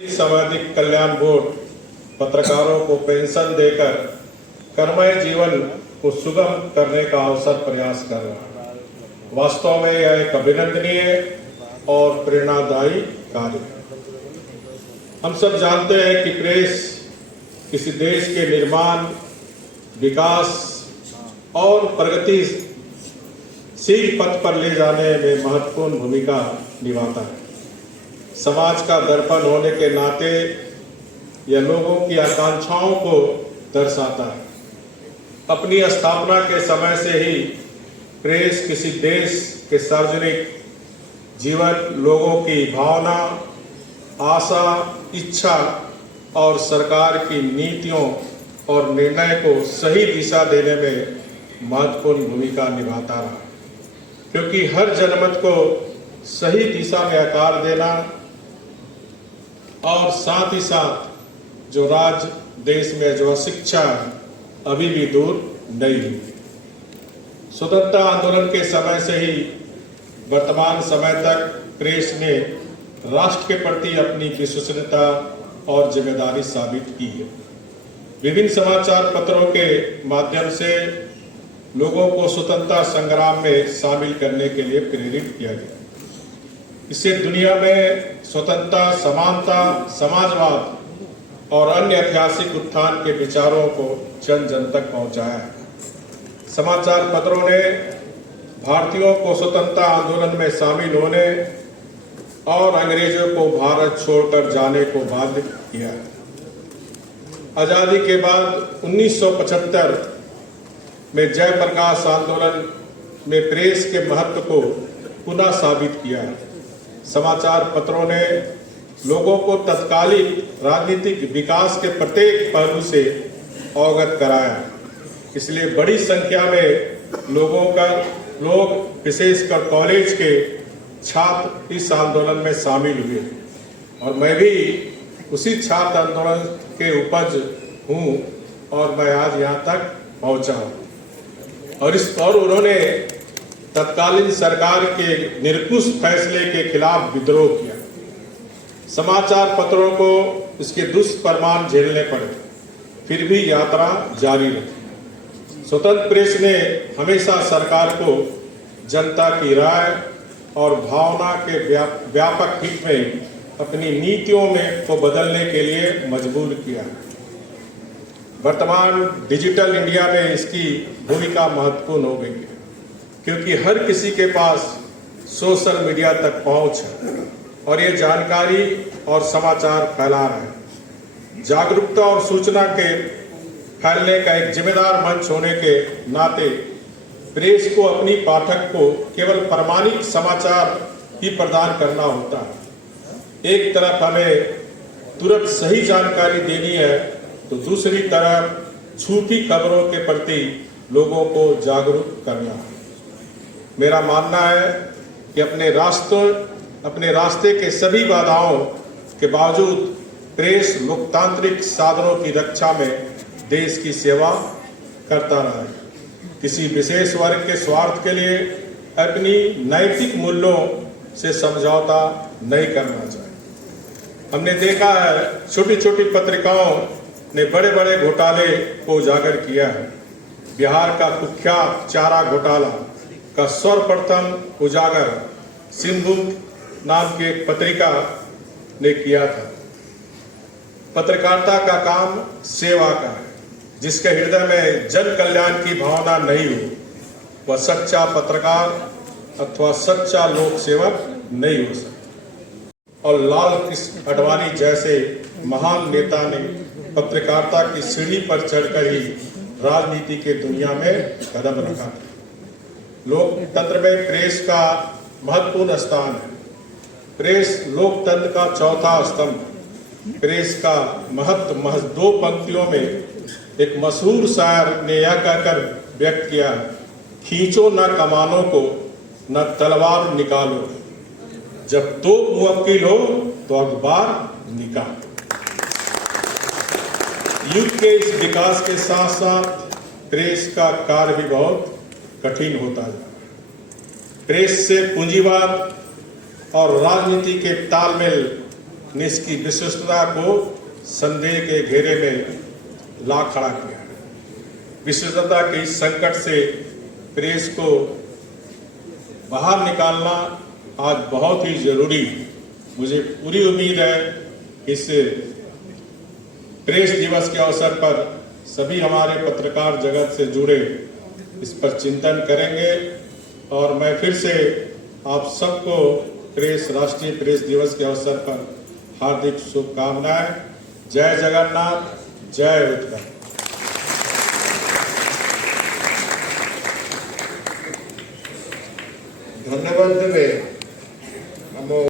सामाजिक कल्याण बोर्ड पत्रकारों को पेंशन देकर कर्ममय जीवन को सुगम करने का अवसर प्रयास कर रहा है। वास्तव में यह एक अभिनंदनीय और प्रेरणादायी कार्य है। हम सब जानते हैं कि प्रेस किसी देश के निर्माण, विकास और प्रगतिशील पथ पर ले जाने में महत्वपूर्ण भूमिका निभाता है। समाज का दर्पण होने के नाते यह लोगों की आकांक्षाओं को दर्शाता है। अपनी स्थापना के समय से ही प्रेस किसी देश के सार्वजनिक जीवन, लोगों की भावना, आशा, इच्छा और सरकार की नीतियों और निर्णय को सही दिशा देने में महत्वपूर्ण भूमिका निभाता रहा, क्योंकि हर जनमत को सही दिशा में आकार देना और साथ ही साथ जो राज्य देश में जो शिक्षा अभी भी दूर नहीं हुई। स्वतंत्रता आंदोलन के समय से ही वर्तमान समय तक प्रेस ने राष्ट्र के प्रति अपनी विश्वसनीयता और जिम्मेदारी साबित की है। विभिन्न समाचार पत्रों के माध्यम से लोगों को स्वतंत्रता संग्राम में शामिल करने के लिए प्रेरित किया गया। इससे दुनिया में स्वतंत्रता, समानता, समाजवाद और अन्य ऐतिहासिक उत्थान के विचारों को जन जन तक पहुंचाया है। समाचार पत्रों ने भारतीयों को स्वतंत्रता आंदोलन में शामिल होने और अंग्रेजों को भारत छोड़कर जाने को बाध्य किया है। आजादी के बाद 1975 में जयप्रकाश आंदोलन में प्रेस के महत्व को पुनः साबित किया है। समाचार पत्रों ने लोगों को तत्कालीन राजनीतिक विकास के प्रत्येक पहलू से अवगत कराया। इसलिए बड़ी संख्या में लोग विशेषकर कॉलेज के छात्र इस आंदोलन में शामिल हुए और मैं भी उसी छात्र आंदोलन के उपज हूँ और मैं आज यहाँ तक पहुँचा हूँ। और उन्होंने तत्कालीन सरकार के निरंकुश फैसले के खिलाफ विद्रोह किया। समाचार पत्रों को इसके दुष्परिणाम झेलने पड़े, फिर भी यात्रा जारी रखी। स्वतंत्र प्रेस ने हमेशा सरकार को जनता की राय और भावना के व्यापक हित में अपनी नीतियों में को बदलने के लिए मजबूर किया। वर्तमान डिजिटल इंडिया में इसकी भूमिका महत्वपूर्ण हो गई है, क्योंकि हर किसी के पास सोशल मीडिया तक पहुंच है और ये जानकारी और समाचार फैला रहा है। जागरूकता और सूचना के फैलने का एक जिम्मेदार मंच होने के नाते प्रेस को अपनी पाठक को केवल प्रामाणिक समाचार ही प्रदान करना होता है। एक तरफ हमें तुरंत सही जानकारी देनी है तो दूसरी तरफ झूठी खबरों के प्रति लोगों को जागरूक करना है। मेरा मानना है कि अपने रास्ते के सभी बाधाओं के बावजूद प्रेस लोकतांत्रिक साधनों की रक्षा में देश की सेवा करता रहा है। किसी विशेष वर्ग के स्वार्थ के लिए अपनी नैतिक मूल्यों से समझौता नहीं करना चाहिए। हमने देखा है छोटी छोटी पत्रिकाओं ने बड़े बड़े घोटाले को उजागर किया है। बिहार का कुख्यात चारा घोटाला का सर्वप्रथम उजागर सिंधु नाम की एक पत्रिका ने किया था। पत्रकारिता का काम सेवा का है। जिसके हृदय में जन कल्याण की भावना नहीं हो वह सच्चा पत्रकार अथवा सच्चा लोक सेवक नहीं हो सकता। और लाल कृष्ण आडवाणी जैसे महान नेता ने पत्रकारिता की सीढ़ी पर चढ़कर ही राजनीति के दुनिया में कदम रखा था। लोकतंत्र में प्रेस का महत्वपूर्ण स्थान है। प्रेस लोकतंत्र का चौथा स्तंभ है। प्रेस का महत्व महज दो पंक्तियों में एक मशहूर शायर ने यह कहकर व्यक्त किया, खींचो न कमानों को न तलवार निकालो, जब दो मुवक्किल हो तो अखबार निकालो। युग के इस विकास के साथ साथ प्रेस का कार्य भी बहुत कठिन होता है। प्रेस से पूंजीवाद और राजनीति के तालमेल ने इसकी विशिष्टता को संदेह के घेरे में ला खड़ा किया है। विशिष्टता के इस संकट से प्रेस को बाहर निकालना आज बहुत ही जरूरी है। मुझे पूरी उम्मीद है कि इस प्रेस दिवस के अवसर पर सभी हमारे पत्रकार जगत से जुड़े इस पर चिंतन करेंगे और मैं फिर से आप सबको राष्ट्रीय प्रेस दिवस के अवसर पर हार्दिक शुभकामनाएं। जय जगन्नाथ, जय उत्कल। धन्यवाद देवे।